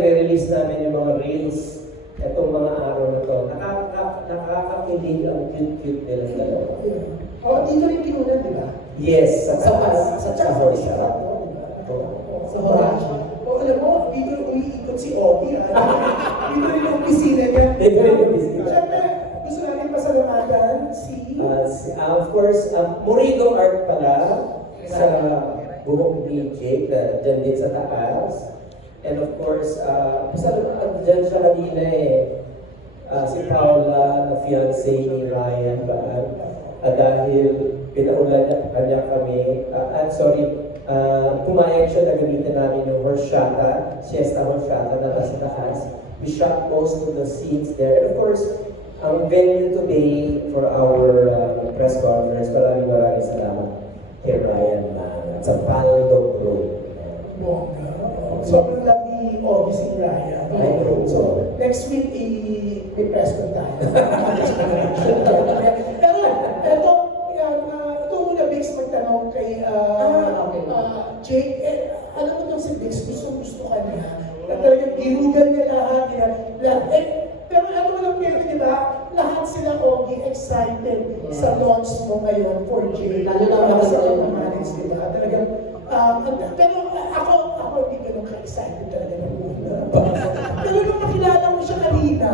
i-release namin yung mga reels itong mga araw na to. Nakakakilig ang cute-cute nilang dalawa. Oh, dito rin kinunan, di ba? Yes, sa horse shop. Sa Horace. O alam mo, dito umiikot si Ogie. Dito rin yung opisina niya. Dito rin yung opisina. Siyempre, gusto natin pasalamatan si... Of course, Morigo Art pala sa buhok ni Jake, dyan din sa taas. And of course, dyan siya kanina si Paula, na fiancé ni Ryan Baal. Dahil pinaulan niya kanya kami, pumayag siya na gamitin namin yung horchata, siesta horchata na nasa taas. We shot most of the scenes there. And of course, ang venue today for our press conference, maraming salamat kay Ryan at sa Paldo Group. Bongga. Sobrang love ni Ogie si Ryan. So, next week, i-press ko tayo. Pero, eto, ito muna, Bix, magtanong kay Jake. Alam mo itong si Bix, gusto ka niya. Na talagang ginugan niya lahat. Pero ano lang pero, di ba? Lahat sila, Ogie, excited sa launch mo ngayon for Jake. Lalo na sa Manix, di ba? Talagang, pero ako hindi ganun ka-excited talaga ng una. Pero nung makilala mo siya kanina,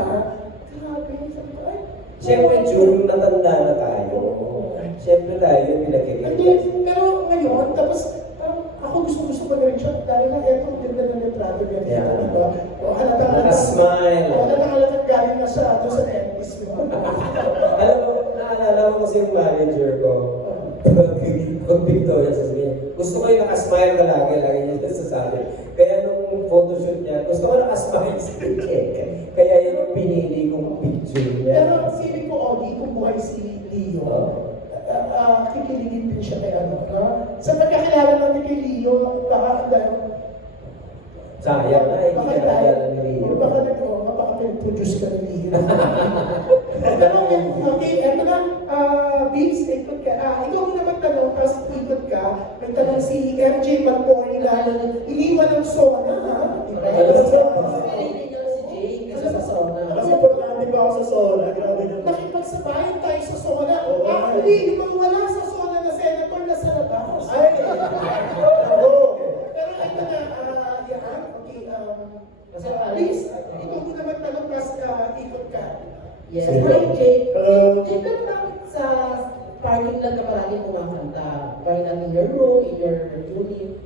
grabe, sabi ko, ay. Siyempre, June, natanda na tayo. Siyempre tayo, pinagkikita. Hindi, pero ngayon, tapos, ako gusto pa rin siya, dahil na eto, ganda ng litrato niya. Yeah. Diba? Naka-smile. Halatang galing na sa dentist. Alam mo, naalala ko kasi yung manager ko. Pag Victoria sasabihin, gusto ko yung nakasmile na lagi niya sasabi. Kaya nung photoshoot niya, gusto ko nakasmile si Jake. Kaya yun yung pinili kong picture niya. Pero feeling ko, Ogie, kung buhay si Leo, kikiligin din siya kay ano. Sa pagkakilala natin kay Leo, baka Sayang na, hindi ka nakilala ni Leo. baka pinag-produce ka ni Leo. Pero okay, eto na, Biggs, ikot ka. Ikaw muna magtanong, tapos ikot ka. Nagtanong si MJ Magpori na iniwan ng Sona, ha? Feeling niyo si Jake kasi sa sauna. Kasi importante ba ako sa Sona? Grabe naman. Nakipagsabayan tayo sa Sona. Actually, yung mga wala sa Sona na senator na sa labas. Ay! Oo! Pero ito na, yan, okay, Kasi Biggs, ikaw muna magtanong, tapos ikot ka. Yes. Sige. Hi, Jake. Hello. Jake, bakit sa parking lang ka palagi kumakanta? Why not in your room, in your unit?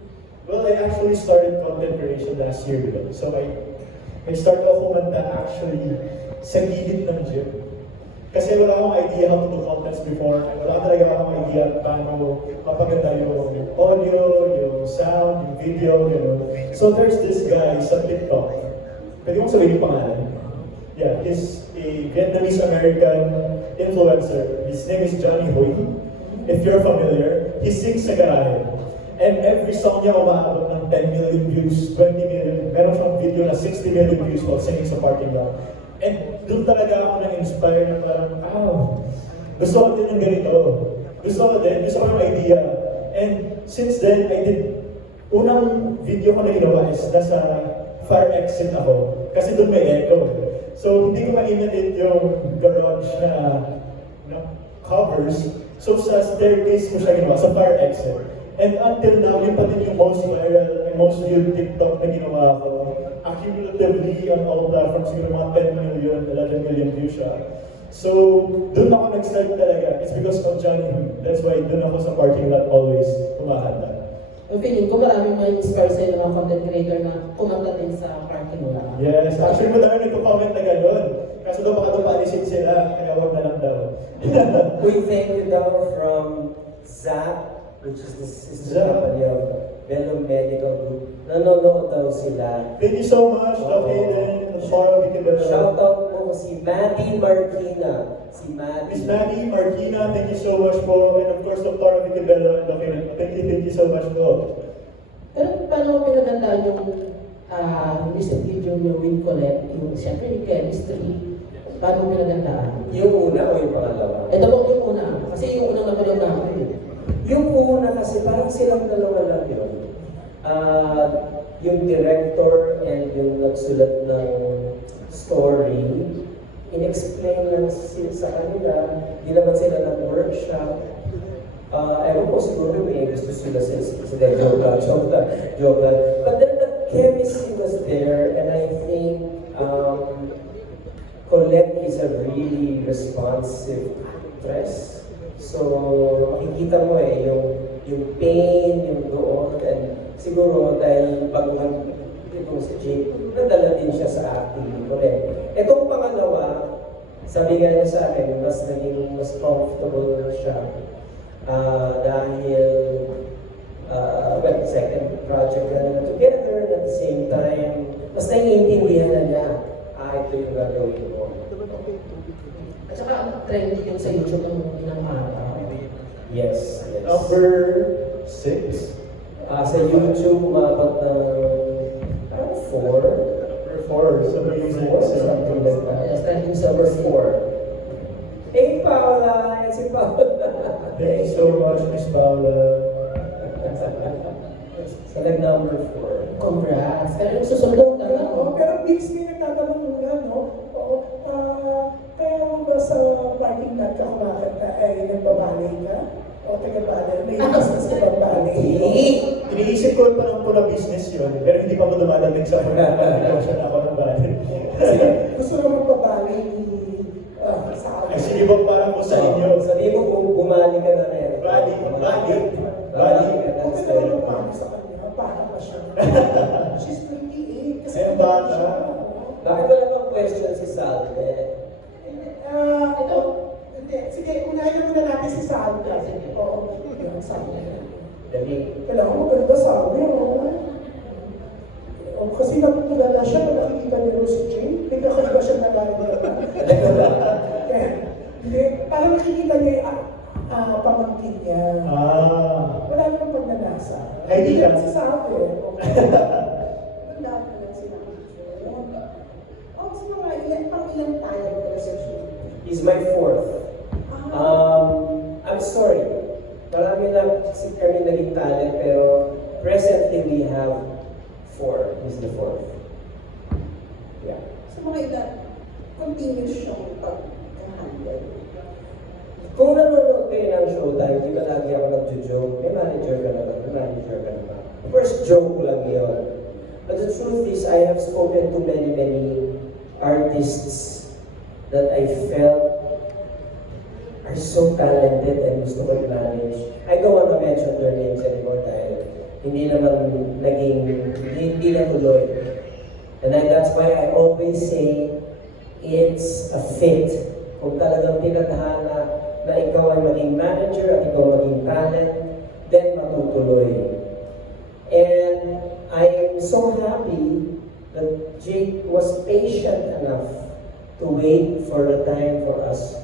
Well, I actually started content creation last year. So I started ako kumanta actually sa gilid ng gym. Kasi wala akong idea how to do contents before. Wala talaga akong idea paano mapaganda yung audio, yung sound, yung video, you know. So there's this guy sa TikTok. Pwede mong sabihin yung pangalan? Yeah, he's a Vietnamese-American influencer. His name is Johnny Huy. If you're familiar, he sings sa garahe. And every song niya umaabot ng 10 million views, 20 million. Meron siyang video na 60 million views while singing sa parking lot. And doon talaga ako na-inspire na parang, gusto ko din yung ganito. Gusto ko yung idea. And since then, unang video ko na ginawa is nasa fire exit ako. Kasi doon may echo. So, hindi ko ma-imitate yung garage na covers. So, sa staircase ko siya ginawa, sa fire exit. And until now, yun pa din yung most viral and most viewed TikTok na ginawa ko. Accumulatively on all platforms, siguro mga 10 million, 11 million views siya. So, doon ako nag-start talaga. It's because of Johnny Huy. That's why doon ako sa parking lot always kumakanta. Yung feeling ko maraming may inspire sa'yo ng mga content creator na kumanta din sa parking lot. Yes, actually madami nagko-comment na gano'n. Kaso daw baka paalisin sila, kaya wag na lang daw. We thank you daw from Zach, which is the sister company of Bello Medical Group. Nanonood daw sila. Thank you so much, Doc Hayden, and Shara Bikidera. Shoutout mo si Maddie Marquina. Miss Maddie Marquina, thank you so much po. And of course, Dr. Bikidera and Doc Hayden. Thank you so much po. Pero paano mo pinagandaan yung music video niyo with Colette? Yung siyempre yung chemistry. Paano mo pinagandaan? Yung una o yung pangalawa? Ito po yung una. Kasi yung unang napanood namin. Yung una kasi parang silang dalawa lang yun. Yung director and yung nagsulat ng story, in-explain lang sa kanila, di naman sila nag-workshop. Ewan ko siguro may gusto sila sila joke lang. But then the chemistry was there, and I think Colette is a really responsive actress. So, makikita mo yung pain, yung doon, and siguro dahil baguhan itong si Jake, nadala din siya sa acting ni Colette. Itong pangalawa, sabi nga niya sa akin, mas comfortable siya. Dahil, second project na nila together, and at the same time, mas naiintindihan na niya, ito yung gagawin ko. At saka trending yun sa YouTube ng ilang araw. Yes. Number 6. Sa YouTube, umabot ng parang 4. Number 4. So music. Something like that. Yes, trending sa Number 4. Hey, Paula! Yan si Paula. Thank you so much, Miss Paula. So, number 4. Congrats. Pero yung susunod na Pero Bix, may nagtatanong muna, no? Oo, kaya mo ba sa parking lot ka kumakanta ay nagbabalay ka? O taga-balay? May business ka bang balay? Iniisip ko pa lang po na business yun, pero hindi pa ako dumadating sa mga na ako ng bahay. Kasi gusto naman magbabalay sa akin. Ay, sige ba parang ko sa inyo? Sabi mo kung bumali ka na rin. Bali. Kung ka naman magpapag sa kanya, baka pa siya. She's 28. Kasi Ay, bata. Bakit wala pang question si Salve? Hindi. Sige, unahin muna natin si Sandra. Sige, oo. Yung Sandra. Dali. Kailangan mo ganda Sandra, oo. Kasi nakitulala siya, kung nakikita niyo si Jane, may kakaiba siya nagagawa. Hindi, parang nakikita niya yung pamangkin niya. Wala namang pagnanasa. Ay, di lang. Si Sandra. Wala ko lang sila. Sa mga ilang tayo ko sa show. He's my 4th. I'm sorry. Marami na kasi kami naging talent, pero presently we have 4. He's the 4th. Yeah. Sa mga ilang continuous siyang pag-handle. Kung nanonood kayo ng Showtime, di ba lagi ako nag-joke? May manager ka na ba? May manager ka na ba? First joke lang yun. But the truth is, I have spoken to many artists that I felt are so talented and gusto ko i-manage. I don't want to mention their names anymore dahil hindi na tuloy. And that's why I always say, it's a fit. Kung talagang tinadhana na ikaw ay maging manager at ikaw maging talent, then matutuloy. And I am so happy that Jake was patient enough to wait for the time for us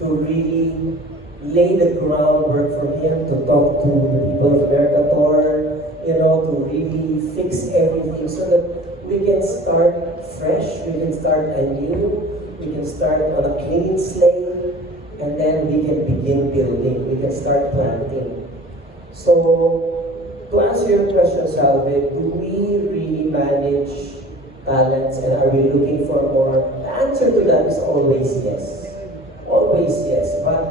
to really lay the groundwork for him to talk to the people of Mercator, to really fix everything so that we can start fresh, we can start anew, we can start on a clean slate, and then we can begin building, we can start planting. So, to answer your question, Salve, do we really manage talents and are we looking for more? The answer to that is always yes. Always yes. But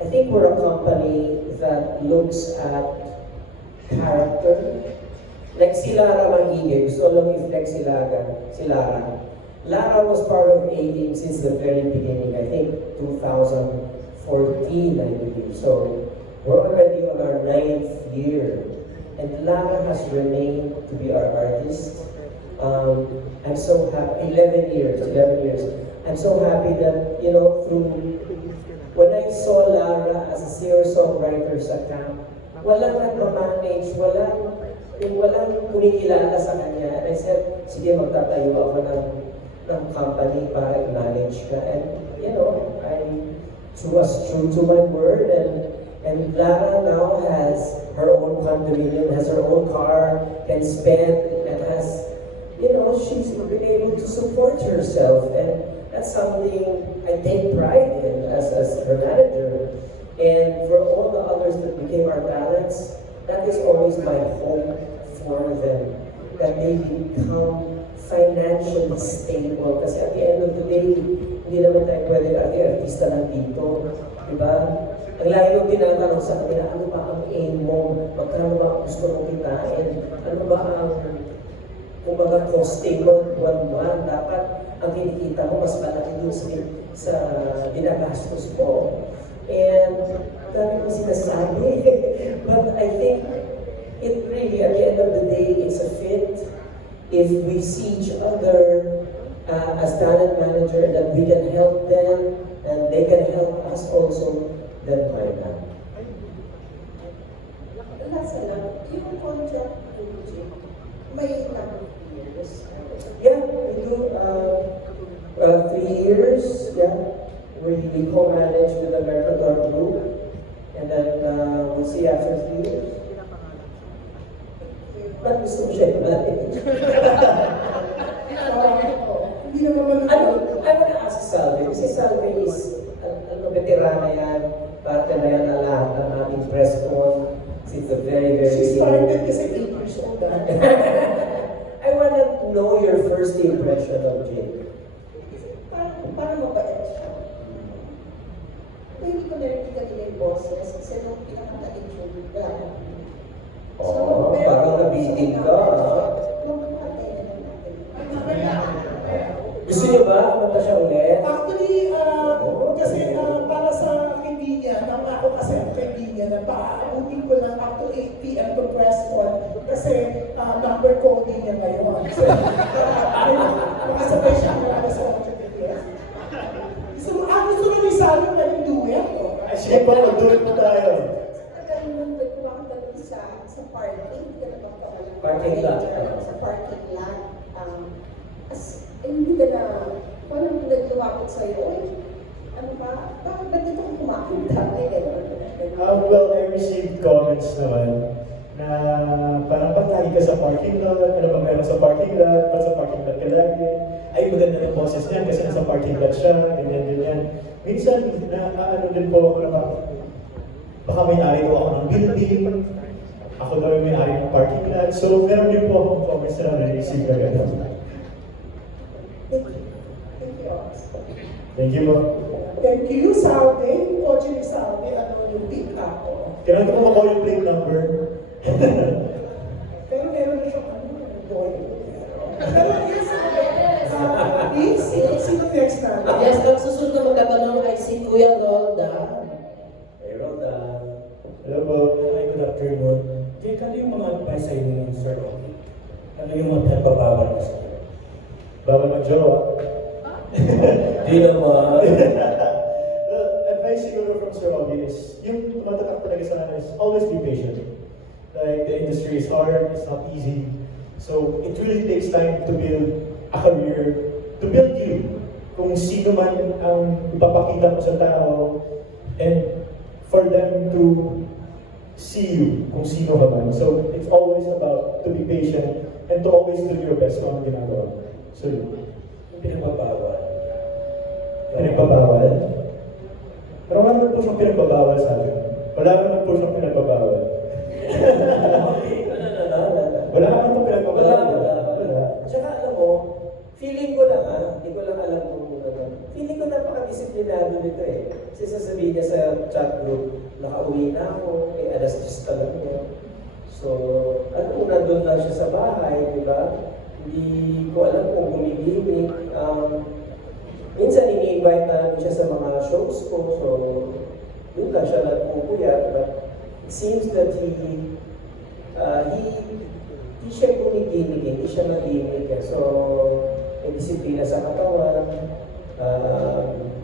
I think we're a company that looks at character. Like si Lara Mahige, gusto lang i-flex si Lara. Lara was part of A-Team since the very beginning, I think 2014, I believe. So we're already on our 9th year. And Lara has remained to be our artist. I'm so happy, 11 years. I'm so happy that, when I saw Lara as a singer-songwriter sa camp, walang nagmamanage, walang kumikilala sa kanya. And I said, sige, magtatayo ako ng company para i-manage ka. And, I was true to my word. And Lara now has her own condominium, has her own car, can spend, and has, she's been able to support herself. And that's something I take pride in as her manager. And for all the others that became our talents, that is always my hope for them, that they become financially financially stable. Kasi at the end of the day, hindi naman tayo pwede artista lang dito. Diba? Ang lagi kong tinatanong sa kanila, ano ba ang aim mo? Magkano ba ang gusto mong kitain? Ano ba ang kumbaga costing mo buwan-buwan? Dapat ang kinikita mo mas malaki dun sa ginagastos mo. And dami ko sinasabi. But I think it really, at the end of the day, it's a fit. If we see each other as talent manager that we can help them and they can help us also, then why not? Last na lang, yung contract yung Jake, may number of years. Yeah, we do 3 years. Yeah, we co-manage with the Mercador Group, and then we'll see after 3 years. Ba't gusto mo siya i-manage? Hindi naman I want to ask Salve, kasi Salve is, veterana yan, parte na yan ng lahat ng ating press con. She's a very, very... She started kasi 8 years old. I want to know your first impression of Jake. Parang mabait siya. Hindi ko narinig kanina yung boses kasi nung pinakata-interview ka. Oo, parang nabitin ka. Nung patay na natin. Gusto niyo ba? Kumanta siya ulit? Actually, kasi para sa kaibigan, ako kasi ang kaibigan na paaabutin ko lang up to 8 p.m. to press con kasi number coding niya ngayon. So, makasabay siya ang mga sa OTTS. So, gusto rin ni Salo na yung duet. Ay, sige po, mag-duet po tayo. Tagal nung nagkumakanta sa parking, hindi ka na magkawalan. Parking lot. Sa parking lot. Hindi ka na, parang nagluwapot sa'yo, ano ba, bakit ba dito kung kumakanta? Well, I received comments naman na parang ba't lagi ka sa parking lot? Ano ba meron sa parking lot? Ba't sa parking lot ka lagi? Ay, maganda ng boses niyan kasi nasa parking lot siya, ganyan. Minsan, ano din po ako na baka may-ari ko ako ng building, ako daw yung may-ari ng parking lot. So, meron din po akong comments na na-receive na gano'n. Thank you. Thank you po. Thank you, Salve. Yung kotse ni Salve, yung pick up. Kailangan ko makuha yung plate number. Pero meron na siyang boy. Pero yes, sino next natin? Yes, ang susunod na magtatanong ay si Kuya Rolda. Hey, Rolda. Hello po. Hi, good afternoon. Jake, ano yung mga advice sa'yo ng Sir Rocky? Ano yung mga pinagpapawal mo sa'yo? Bawal mag-jowa. Di naman. Well, advice siguro from Sir Ogie is, yung tumatatak talaga sa akin is always be patient. Like, the industry is hard, it's not easy. So, it really takes time to build a career, to build you. Kung sino man ang ipapakita mo sa tao, and for them to see you kung sino ka man. So, it's always about to be patient and to always do your best kung ano ginagawa mo. So, Yung pinagpapawal? pinagbabawal. Pero wala naman po siyang pinagbabawal sa akin. Wala naman po siyang pinagbabawal. Wala naman po pinagbabawal. Wala. Tsaka alam mo, feeling ko lang hindi ko lang alam kung feeling ko napaka-disiplinado nito eh. Kasi sasabihin niya sa chat group, nakauwi na ako, alas 10 pa lang niya. So, una doon lang siya sa bahay, di ba? Hindi ko alam kung bumibili. Minsan ini-invite na siya sa mga shows ko, so doon lang siya nagpupuyat. But it seems that hindi siya gumigimik, hindi siya magimik. So, may disiplina sa katawan,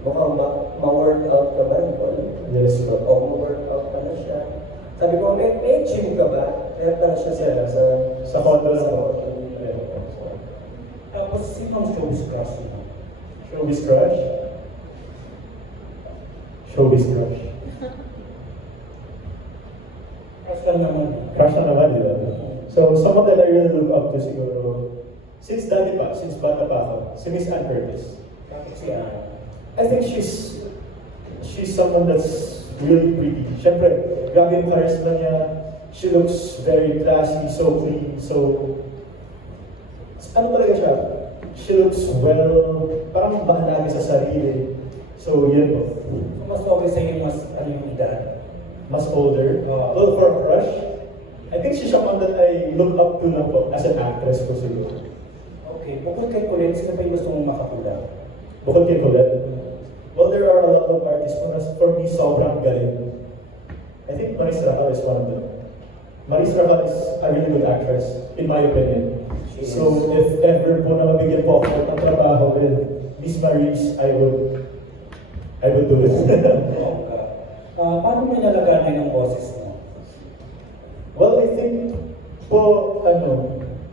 mukhang ma-workout ka ba? Yes, po. O ma-workout ka na siya. Sabi ko, may gym ka ba? Kaya pala siya Sa condo lang po. condo. Tapos, sino ang showbiz crush mo? Showbiz crush? Showbiz crush. Crush lang naman. Crush na naman, di ba? So, someone that I really look up to siguro, since dati pa, since bata pa ako, si Miss Ann Curtis. Bakit siya? I think she's someone that's really pretty. Siyempre, grabe yung charisma niya. She looks very classy, so clean, so... Ano talaga siya? she looks well, parang bahanagi sa sarili. So, yun po. Mas okay sa'yo mas ano yung edad. Mas older. Well, for a crush, I think she's someone that I look up to lang po as an actress po siguro. Okay, bukod kay Colette, sino pa yung gusto mong makakulang? Bukod kay Colette. Well, there are a lot of artists po na for me sobrang galing. I think Maris Rahal is one of them. Maris Rahal is a really good actress, in my opinion. She So, is. if ever po na mabigyan po ako ng trabaho with Miss Maris, I would do it. Paano mo nalaganan ng boses mo? Well, I think po,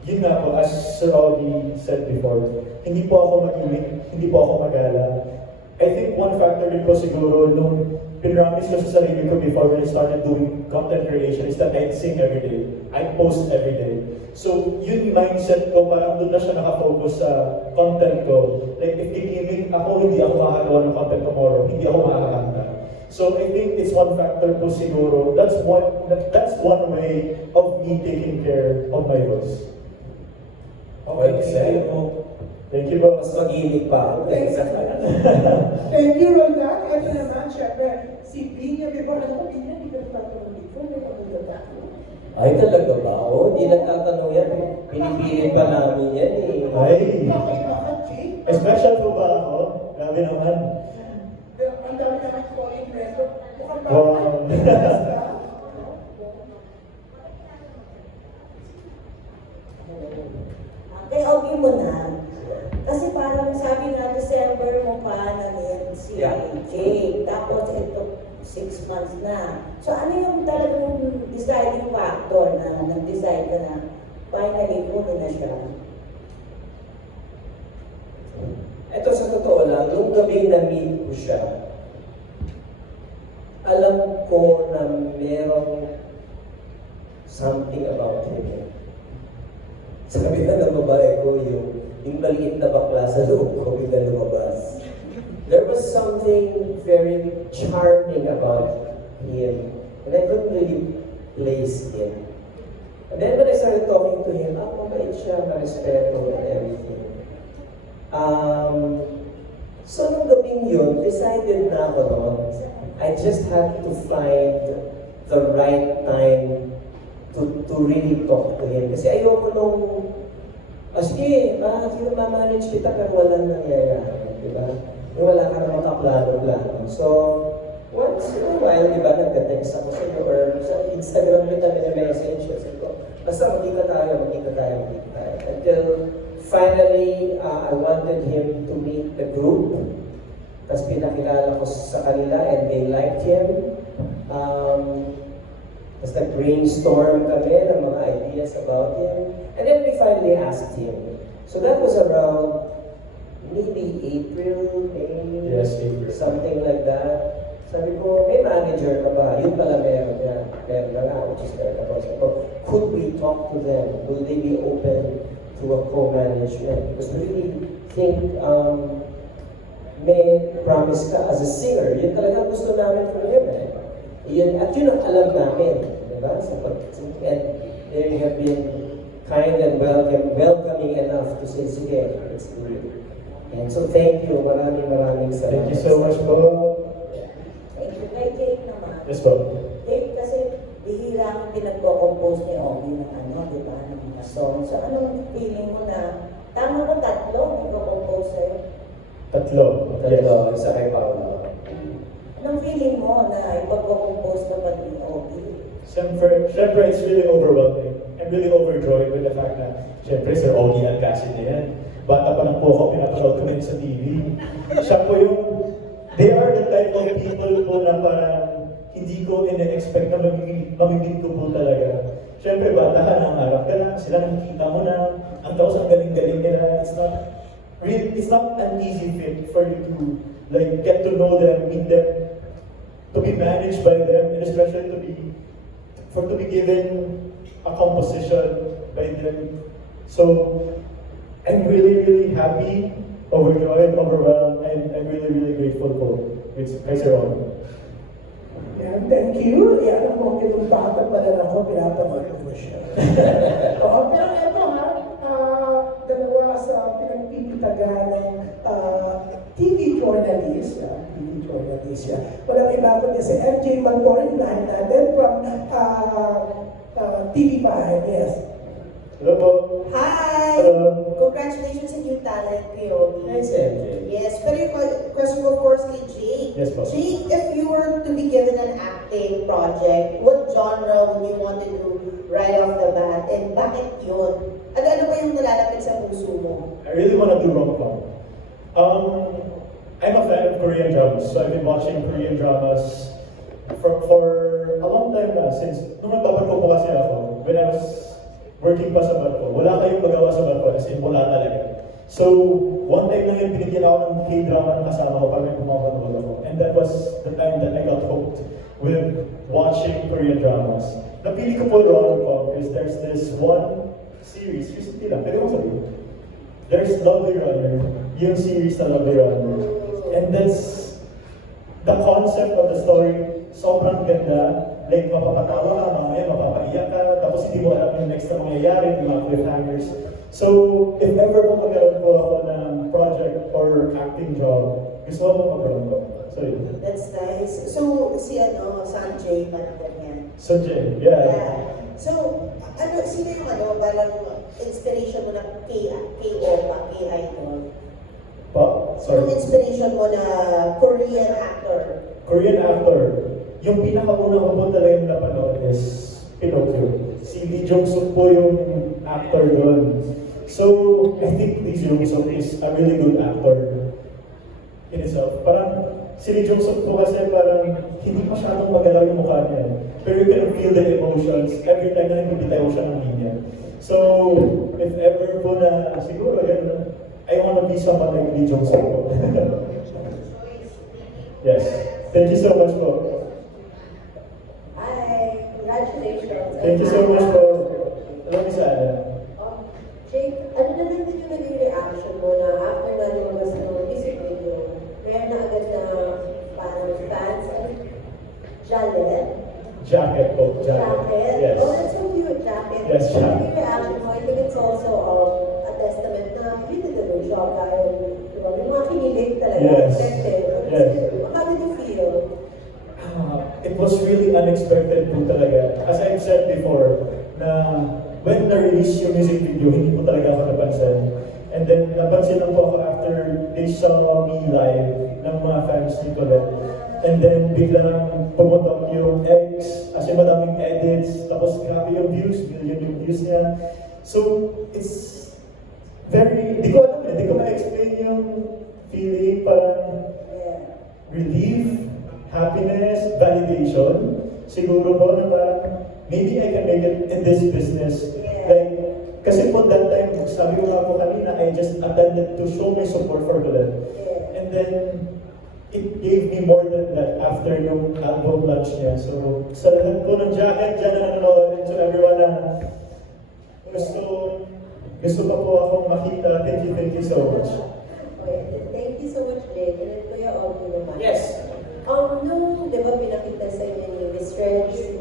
yun nga po, as Sir Audi said before, hindi po ako mag-imik, hindi po ako magala. I think one factor din po siguro nung pinramis ko sa sarili ko before when I started doing content creation is that I'd sing every day. I'd post every day. So, yun yung mindset ko, parang doon na siya nakafocus sa content ko. Like, if gigimik ako, hindi ako makakagawa ng content tomorrow, hindi ako makakanta. So, I think it's one factor po siguro. That's one way of me taking care of my voice. Okay, sa'yo mo. Thank you po. Mas mag-iinit pa ako dahil sa Thank you, Roldan. Ito naman, syempre, si Binya, before ano ba, Binya, hindi ka nagtatanong dito, may pagkaganda ko. Ay, talaga ba? Oo, hindi nagtatanong yan. Pinipilit pa namin yan eh. Ay, Bakit, Jake? special po ba ako? Grabe naman. Ang dami naman ko interest. Mukhang Wow. Kaya okay mo na. Kasi parang sabi nga December mo pa na si Yeah. Jake. Tapos ito 6 months na. So ano yung talagang deciding factor na nag-decide ka na finally kunin na siya? Ito sa totoo lang, nung gabi na meet ko siya, alam ko na merong something about him. Sabi na ng babae ko, yung maliit na bakla sa loob ko, bigla lumabas. There was something very charming about him, and I couldn't really place him. And then when I started talking to him, mabait siya, ma-respeto and everything. So nung gabing yun, decided na ako noon, I just had to find the right time to really talk to him. Kasi ayoko nung, sige, mamanage kita pero walang nangyayari, di ba? Yung wala ka na makaplano-plano. So, once in a while, di ba, nagka-text ako sa iyo or sa Instagram kita message sabi ko, basta magkita tayo. Until finally, I wanted him to meet the group. Tapos pinakilala ko sa kanila and they liked him. Tapos nag-brainstorm kami ng mga ideas about him. And then we finally asked him. So that was around maybe April, May, Yes, April. something like that. Sabi ko, may manager ka ba? Yun pala meron yan. Meron na nga, which is very tapos. Sabi ko, could we talk to them? Will they be open to a co-management? Because we really think may promise ka as a singer. Yun talaga gusto namin from him eh. Yun, at yun ang alam namin. Diba? And they have been kind and welcoming enough to say, sige, let's do it. And so thank you. Maraming salamat. Thank you so much po. Thank you. Kay Jake naman. Yes po. Jake, kasi bihira ang pinagko-compose ni Ogie ng di ba, ng mga song. So anong feeling mo na, tama ko 3 nagko-compose sa'yo? 3. Tatlo, isa kay Paolo. Anong feeling mo na ipagko-compose ka pa ni Ogie? Siyempre, it's really overwhelming. I'm really overjoyed with the fact na, siyempre, Sir Ogie Alcacid na yan. Bata pa lang po ako, pinapanood ko rin sa TV. Siya po yung, they are the type of people po na parang hindi ko ina-expect na mamimit ko po talaga. Siyempre, bata ka, nangarap ka lang, sila nakikita mo na, ang taos ang galing-galing nila. It's not an easy fit for you to like get to know them, meet them, to be managed by them, and especially to be given a composition by them. So I'm really happy, overjoyed, overwhelmed, and I'm really grateful for Sir Ron. Yan, thank you. Alam mo, itong bata pa lang ako, pinapanood ko siya. Pero eto ha, dalawa sa pinagpipilitan taganang TV journalist. TV journalist yan. Walang iba kundi si MJ Mandorin, nahin natin from TV5. Yes. Hello po. Hi! Hello. Congratulations sa new talent, Piomi. Nice, MJ. Yes, pero yung question of course kay Jake. Yes, po. Jake, if you were to be given an acting project, what genre would you want to do right off the bat? And bakit yun? Ano ba yung nalalapit sa puso mo? I really want to do rom-com. I'm a fan of Korean dramas, so I've been watching Korean dramas for a long time na. Since nung nagbabarko po kasi ako, when I was working pa sa barko, wala kayong magawa sa barko, as in wala talaga. So, one time lang yung binigyan ako ng K-drama ng kasama ko para may pumapanood ako. And that was the time that I got hooked with watching Korean dramas. Napili ko po rom-com because there's this one series, recently lang, pero sabi, there's Lovely Runner, yung series na Lovely Runner. And that's the concept of the story, sobrang ganda. Like, mapapatawa ka, mamaya mapapaiyak ka, tapos hindi mo alam yung next na mangyayari, yung mga cliffhangers. So, if ever po magkaroon po ako ng project or acting job, gusto ko magkaroon ko. So, yun. That's nice. So, si Sanjay, parang ganyan. So, Jay, yeah. So, sino yung parang inspiration mo na K-OPA, K-idol? Pa? Yung Sorry. inspiration mo na Korean actor? Korean actor. Yung pinakauna ko po talaga yung napanood is Pinocchio. Si Lee Jong-suk po yung actor doon. So, I think Lee Jong-suk is a really good actor in itself. Parang, si Lee Jong-suk po kasi parang hindi masyadong magalaw yung mukha niya. Pero you can feel the emotions every time na nagbibitaw siya ng linya. So, if ever po na siguro, yan, I wanna be someone like Lee Jong-suk po. Yes. Thank you so much po. Hi, congratulations. Thank you so much po. Hello, Miss Ana. Jake, ano na lang din yung naging reaction mo na after na lumabas ng music video, meron na agad na parang fans and Jalet? Jacket po. Jacket? Yes. Oh, that's so cute, Jacket. Yes, Ano Jacket. yung reaction mo? I think it's also a testament na you did a good job dahil yung mga kinilig talaga. Yes. Expected. Yes. How did you feel? It was really unexpected po talaga. As I've said before, na when na-release yung music video, hindi po talaga ako napansin. And then, napansin lang po ako after they saw me live ng mga fans ni Colette. And then, biglang pumutok yung X, as in madaming edits, tapos grabe yung views, million yung views niya. So, it's very, di ko alam di ko ma-explain yung feeling, parang relief, happiness, validation. Siguro po na parang, maybe I can make it in this business. Like, kasi po that time, sabi ko nga po kanina, I just attended to show my support for Colette. And then, it gave me more than that after yung album launch niya. So, sa lahat po ng Jacket dyan na nanonood, and to everyone na gusto pa po akong makita, thank you so much. Okay, thank you so much, Jake. And then Kuya Ogie naman. Yes. Nung, di ba, pinakita sa inyo ni Miss Reg, si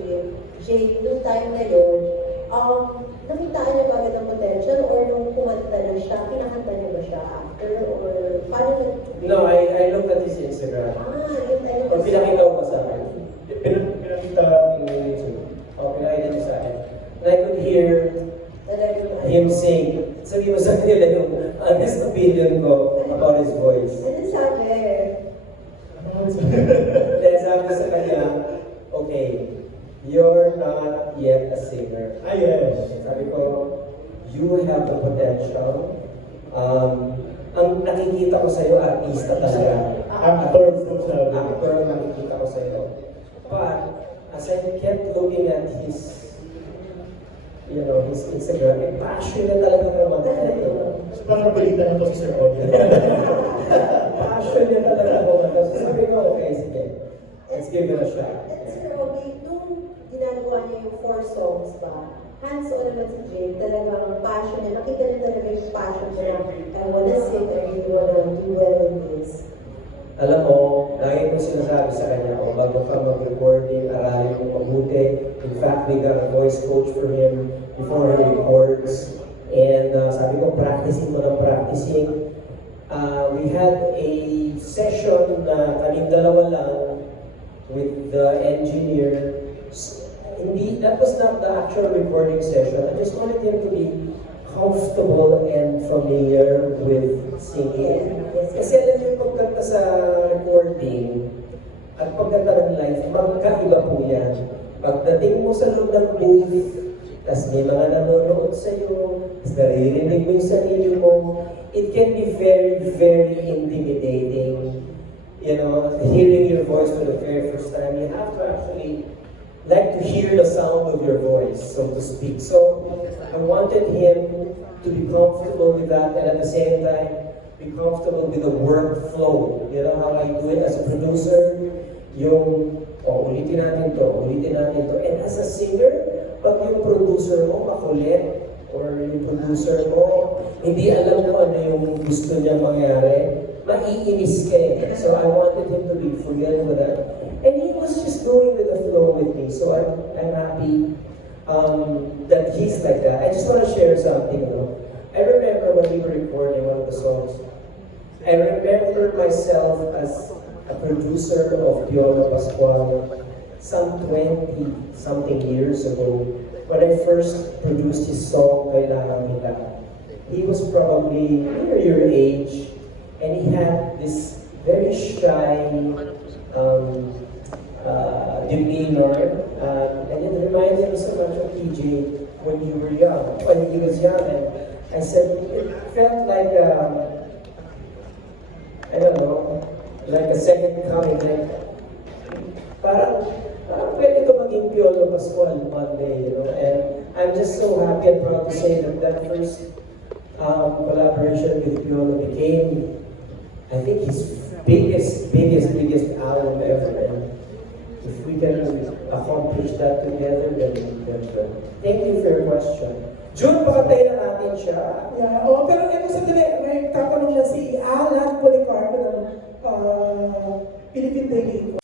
Jake, nung time na yun, nakitaan niyo ba agad ang potential or nung kumanta na siya, pinakanta niyo ba siya after or paano No, I looked at his Instagram. yun tayo. Or pinakita ko pa sa akin. Pinakita, Pinakita niya sa akin. And I could hear him sing. Sabi mo sa kanila yung honest opinion ko about his voice. Ano sabi? Then sabi ko sa kanya, okay, you're not yet a singer. yes. Sabi ko, you have the potential. Ang nakikita ko sa'yo, artista talaga. Actor po sabi. Actor ang nakikita ko sa'yo. But, as I kept looking at his Instagram, passionate talaga naman. Parang balita na to si Sir Ogie. Passionate talaga ako. So sabi ko, okay, sige. Let's give it a shot. Sir Ogie, nung ginagawa niya yung 4 songs ba, hands-on naman si Jake, talagang passion niya. Nakita niya talaga yung passion niya na I wanna sing, I really wanna do well in this. Alam mo, lagi ko sinasabi sa kanya, kung bago ka mag-recording, aralin mo mabuti. In fact, we got a voice coach for him before he records. And sabi ko, practicing mo ng practicing. We had a session na kaming dalawa lang with the engineer. Hindi, that was not the actual recording session. I just wanted him to be comfortable and familiar with singing. Kasi alam niyo, pagkanta sa recording at pagkanta ng live, magkaiba po yan. Pagdating mo sa loob ng booth, tas may mga nanonood sa'yo, tas naririnig mo yung sarili mo, it can be very, very intimidating. You know, hearing your voice for the very first time, you have to actually like to hear the sound of your voice, so to speak. So I wanted him to be comfortable with that and at the same time be comfortable with the workflow. You know how I do it as a producer, yung ulitin natin to. And as a singer, pag yung producer mo makulit or yung producer mo hindi alam kung ano yung gusto niya mangyari, maiinis ka eh. So I wanted him to be familiar with that. And he was just going with the flow with me. So I'm happy that he's like that. I just want to share something. I remember when we were recording one of the songs, I remember myself as a producer of Piolo Pascual some 20-something years ago when I first produced his song, Kailangan Kita. He was probably near your age and he had this very shy demeanor, and it reminded me so much of PJ when he was young. And I said, it felt like, I don't know, like a second coming, like, parang pwede ito maging Piolo Pascual one day, you know. And I'm just so happy and proud to say that first collaboration with Piolo became, I think, his biggest album ever. And if we can accomplish that together, then thank you for your question. June, pakatay na natin siya. Yeah, pero ito sa may tatanong na si Alan Policarpo ng Philippine Daily